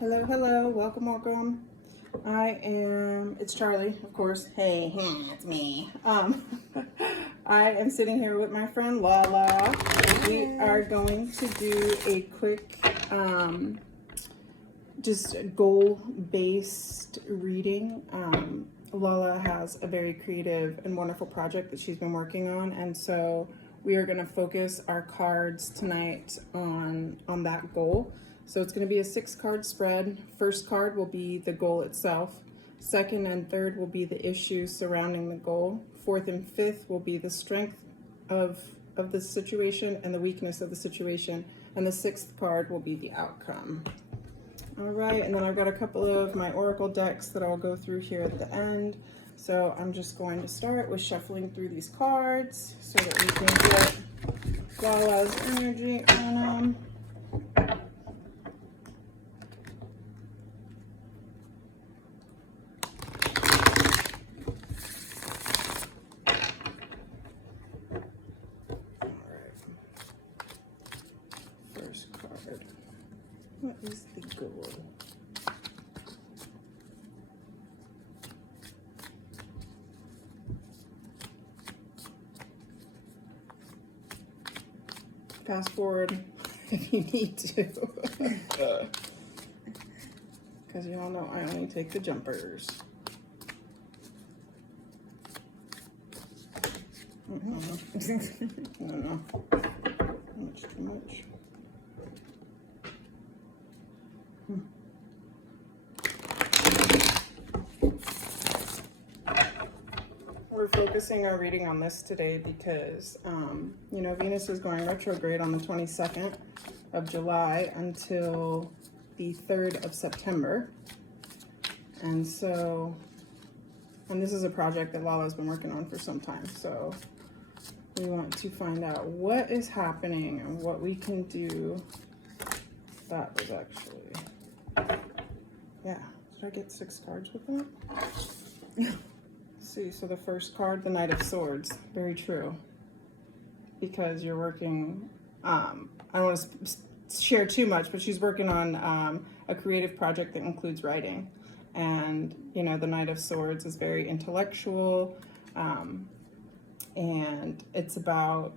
Hello, hello, welcome. It's Charlie, of course. Hey, it's me. I am sitting here with my friend Lala. We are going to do a quick, just goal-based reading. Lala has a very creative and wonderful project that she's been working on, and so we are going to focus our cards tonight on that goal. So it's going to be a 6-card spread. First card will be the goal itself. Second and third will be the issues surrounding the goal. Fourth and fifth will be the strength of the situation and the weakness of the situation. And the sixth card will be the outcome. All right, and then I've got a couple of my oracle decks that I'll go through here at the end. So I'm just going to start with shuffling through these cards so that we can get Lala's energy on them. What is the goal? Fast forward if you need to. Because you all know I only take the jumpers. No. Too much. We're focusing our reading on this today because, Venus is going retrograde on the 22nd of July until the 3rd of September. And this is a project that Lala's been working on for some time. So we want to find out what is happening and what we can do. That was actually, yeah. Did I get 6 cards with that? See, so the first card, the Knight of Swords, very true, because you're working, I don't want to share too much, but she's working on a creative project that includes writing, and the Knight of Swords is very intellectual, and it's a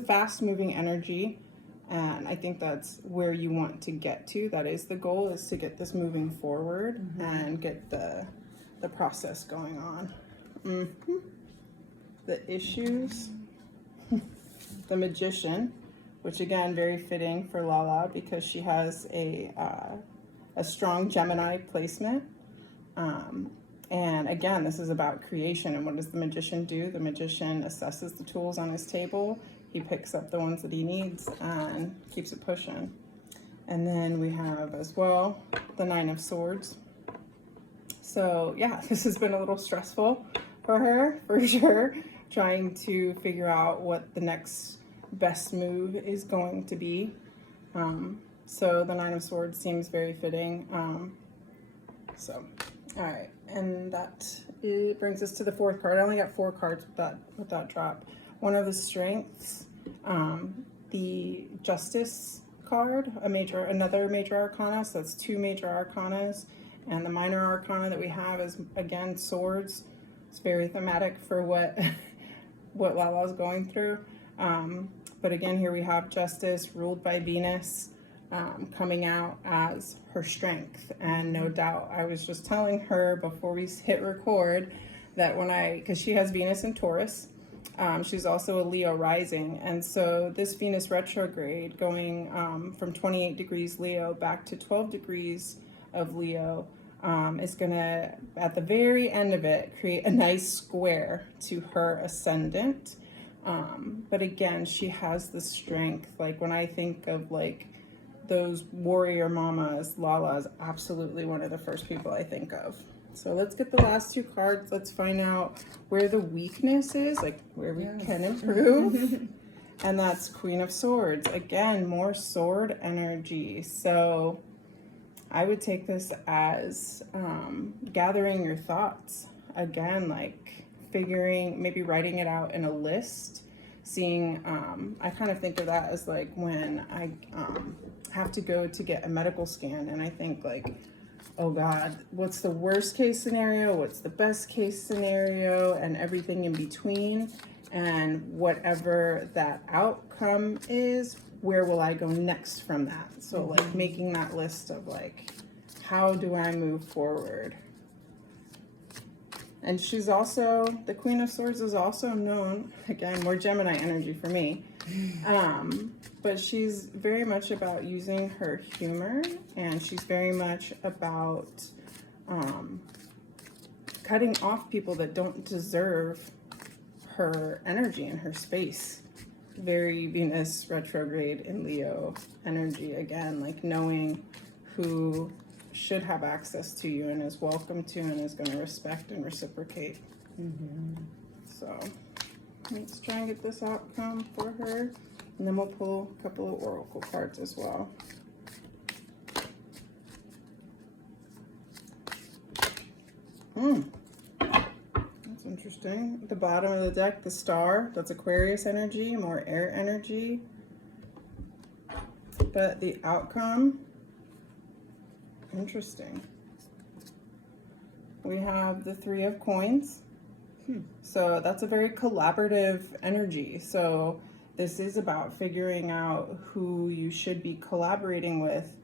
fast-moving energy, and I think that's where you want to get to. That is the goal, is to get this moving forward and get the process going on. The issues, the Magician, which again, very fitting for Lala because she has a strong Gemini placement. And again, this is about creation. And what does the Magician do? The Magician assesses the tools on his table. He picks up the ones that he needs and keeps it pushing. And then we have as well the Nine of Swords. So yeah, this has been a little stressful for her, for sure, trying to figure out what the next best move is going to be. So the Nine of Swords seems very fitting. All right, and it brings us to the 4th card. I only got 4 cards with that drop. One of the strengths, the Justice card, another major arcana. So that's 2 major arcanas, and the minor arcana that we have is again swords. It's very thematic for what Lala's going through. But again, here we have Justice ruled by Venus coming out as her strength. And no doubt, I was just telling her before we hit record that because she has Venus in Taurus, she's also a Leo rising. And so this Venus retrograde going from 28 degrees Leo back to 12 degrees of Leo is going to, at the very end of it, create a nice square to her ascendant. But again, she has the strength. Like when I think of like those warrior mamas, Lala is absolutely one of the first people I think of. So let's get the last 2 cards. Let's find out where the weakness is, like where we can improve. And that's Queen of Swords. Again, more sword energy. So I would take this as gathering your thoughts. Again, like maybe writing it out in a list seeing, I kind of think of that as like when I have to go to get a medical scan, and I think like, oh God, what's the worst case scenario? What's the best case scenario? And everything in between. And whatever that outcome is, where will I go next from that? So like making that list of like, how do I move forward? And she's also, the Queen of Swords is also known, again, more Gemini energy for me, but she's very much about using her humor, and she's very much about cutting off people that don't deserve her energy and her space. Very Venus retrograde in Leo energy, again, like knowing who should have access to you and is welcome to and is going to respect and reciprocate. So let's try and get this outcome for her, and then we'll pull a couple of oracle cards as well. That's interesting. At the bottom of the deck, the Star, that's Aquarius energy, more air energy. But the outcome, interesting. We have the Three of Coins. So that's a very collaborative energy. So this is about figuring out who you should be collaborating with.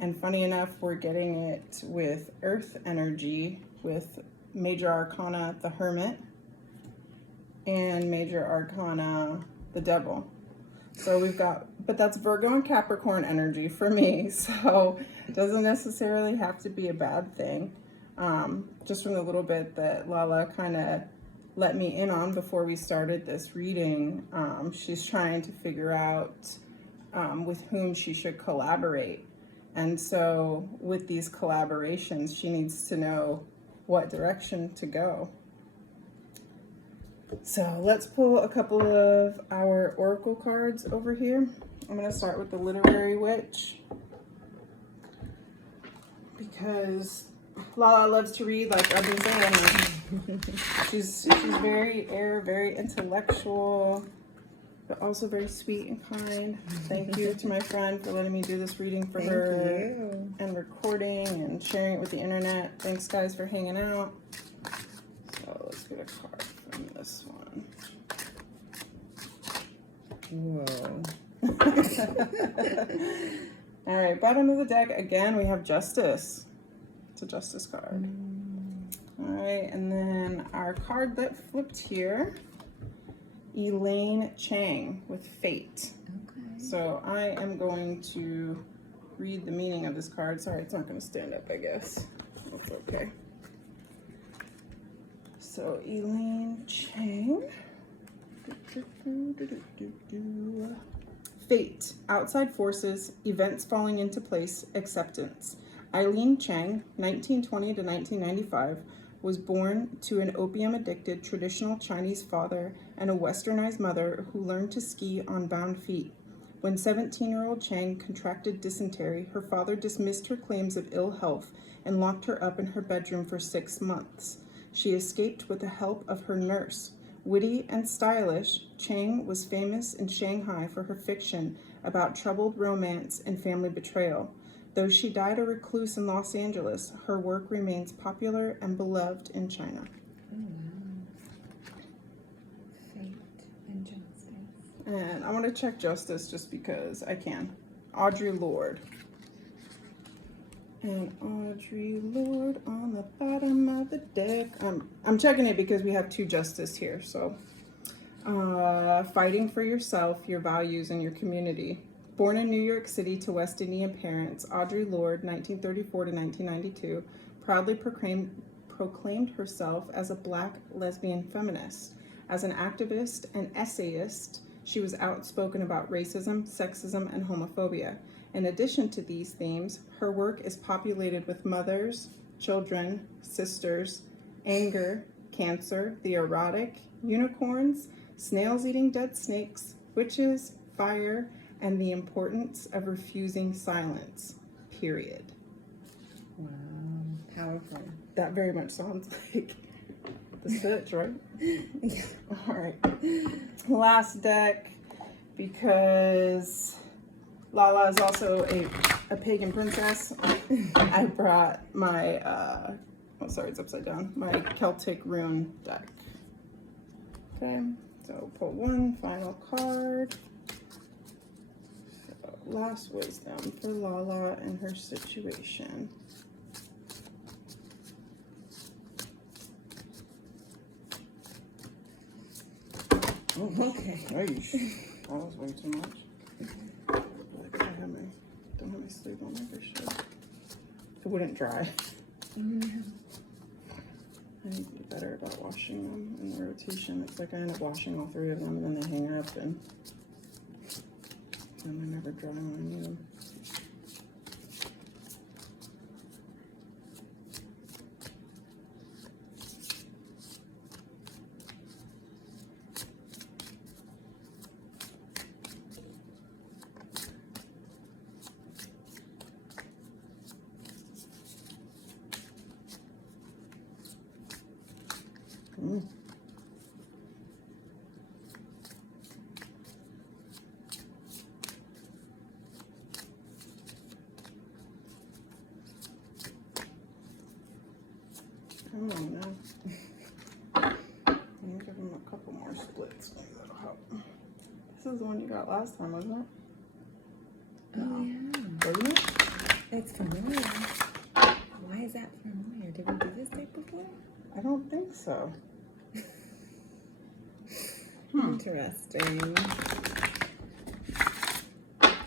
And funny enough, we're getting it with Earth energy, with Major Arcana, the Hermit, and Major Arcana, the Devil. So we've got, but that's Virgo and Capricorn energy for me, so it doesn't necessarily have to be a bad thing. Just from the little bit that Lala kind of let me in on before we started this reading, she's trying to figure out with whom she should collaborate. And so with these collaborations, she needs to know what direction to go. So let's pull a couple of our oracle cards over here. I'm going to start with the Literary Witch, because Lala loves to read, like I've been saying. She's very air, very intellectual, but also very sweet and kind. Thank you to my friend for letting me do this reading for her, and recording and sharing it with the internet. Thanks guys for hanging out. So let's get a card from this one. Whoa. All right, bottom of the deck again, we have Justice. It's a Justice card. All right, and then our card that flipped here, Elaine Chang with Fate. Okay. So I am going to read the meaning of this card. Sorry, it's not going to stand up, I guess. That's okay. So Elaine Chang. Fate, outside forces, events falling into place, acceptance. Eileen Chang, 1920 to 1995, was born to an opium-addicted traditional Chinese father and a westernized mother who learned to ski on bound feet. When 17-year-old Chang contracted dysentery, her father dismissed her claims of ill health and locked her up in her bedroom for 6 months. She escaped with the help of her nurse. Witty and stylish, Chang was famous in Shanghai for her fiction about troubled romance and family betrayal. Though she died a recluse in Los Angeles, her work remains popular and beloved in China. Oh, wow. Fate and justice. And I want to check Justice just because I can. Audre Lorde. And Audre Lorde on the bottom of the deck. I'm checking it because we have two Justice here. So, fighting for yourself, your values, and your community. Born in New York City to West Indian parents, Audre Lorde, 1934 to 1992, proudly proclaimed herself as a Black lesbian feminist. As an activist and essayist, she was outspoken about racism, sexism, and homophobia. In addition to these themes, her work is populated with mothers, children, sisters, anger, cancer, the erotic, unicorns, snails eating dead snakes, witches, fire, and the importance of refusing silence, period. Wow, powerful. That very much sounds like the sitch, right? All right. Last deck, because Lala is also a pagan princess. I brought my, oh sorry, it's upside down, my Celtic rune deck. Okay, so pull one final card. So, last wisdom for Lala and her situation. Oh, okay. That was way too much. I don't have my sleeve on there for sure. It wouldn't dry. I need to be better about washing them in the rotation. It's like I end up washing all three of them and then they hang up and they're never dry when I need them. Oh no. I'm gonna give him a couple more splits. Maybe that'll help. This is the one you got last time, wasn't it? Oh, yeah. Wasn't it? It's familiar. Why is that familiar? Did we do this deck before? I don't think so. Interesting.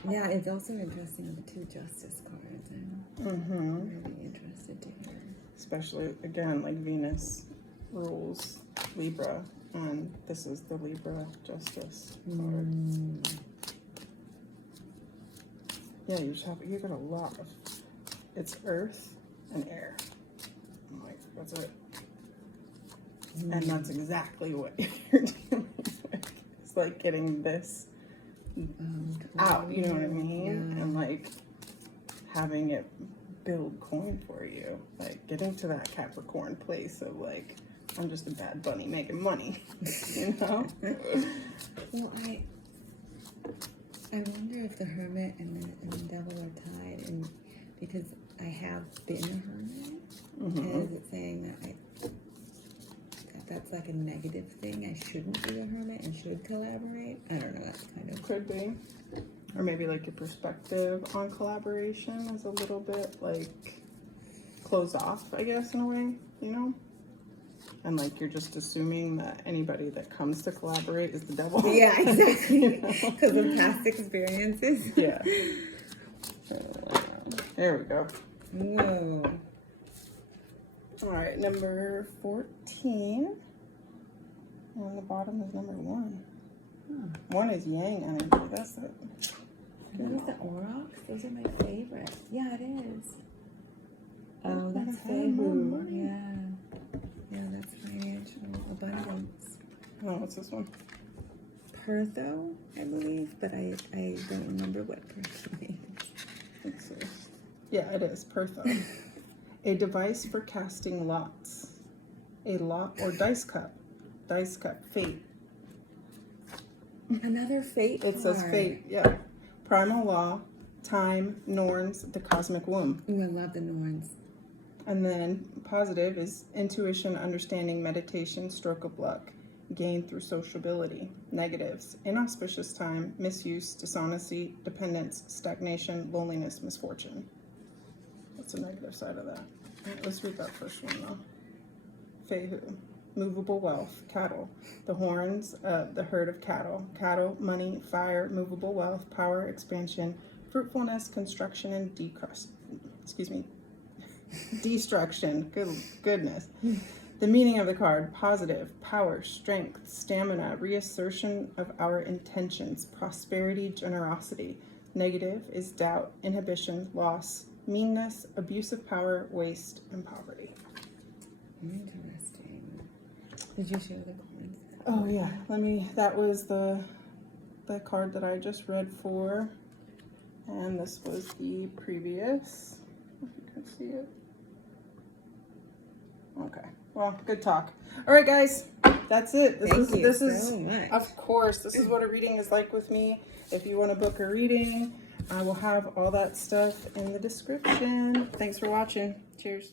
Yeah, it's also interesting with the two justice cards. I'm really interested to hear. Especially, again, like Venus rules Libra, and this is the Libra justice card. Yeah, you got a lot of, it's earth and air. I'm like, that's it. And that's exactly what you're dealing with. It's like getting this out, you know what I mean? Yeah. And like having it build coin for you. Like getting to that Capricorn place of like, I'm just a bad bunny making money, you know? Well, I wonder if the Hermit and the Devil are tied, and because I have been a Hermit, and is it saying that that's like a negative thing? I shouldn't be a Hermit and should collaborate? I don't know. That's kind of Could be. Or maybe like your perspective on collaboration is a little bit like closed off, I guess, in a way, you know? And like you're just assuming that anybody that comes to collaborate is the devil. Yeah, exactly. Because of past experiences. Yeah. There we go. Whoa. All right, number 14. And on the bottom is number 1. One is yang energy. That's it. Those are the Aurochs? Those are my favorite. Yeah, it is. Oh, that's Fehu. Yeah. Yeah, that's financial abundance. Oh, what's this one? Pertho, I believe, but I don't remember what Pertho means. Let's see. Yeah, it is. Pertho. A device for casting lots. A lot or dice cup. Dice cup. Fate. Another fate It says card. fate, yeah. Primal law, time, Norns, the cosmic womb. Ooh, I love the Norns. And then positive is intuition, understanding, meditation, stroke of luck, gained through sociability. Negatives, inauspicious time, misuse, dishonesty, dependence, stagnation, loneliness, misfortune. What's the negative side of that? Let's read that first one though. Fehu, movable wealth, cattle. The horns, the herd of cattle. Cattle, money, fire, movable wealth, power, expansion, fruitfulness, construction, and destruction. Goodness. The meaning of the card: positive, power, strength, stamina, reassertion of our intentions, prosperity, generosity. Negative is doubt, inhibition, loss, meanness, abusive power, waste, and poverty. Interesting. Did you share the cards? Oh yeah, that was the card that I just read for, and this was the previous, if you can see it. Okay, Well, good talk. All right, guys, that's it. Thank you so much. Of course, this is what a reading is like with me. If you want to book a reading, I will have all that stuff in the description. Thanks for watching. Cheers.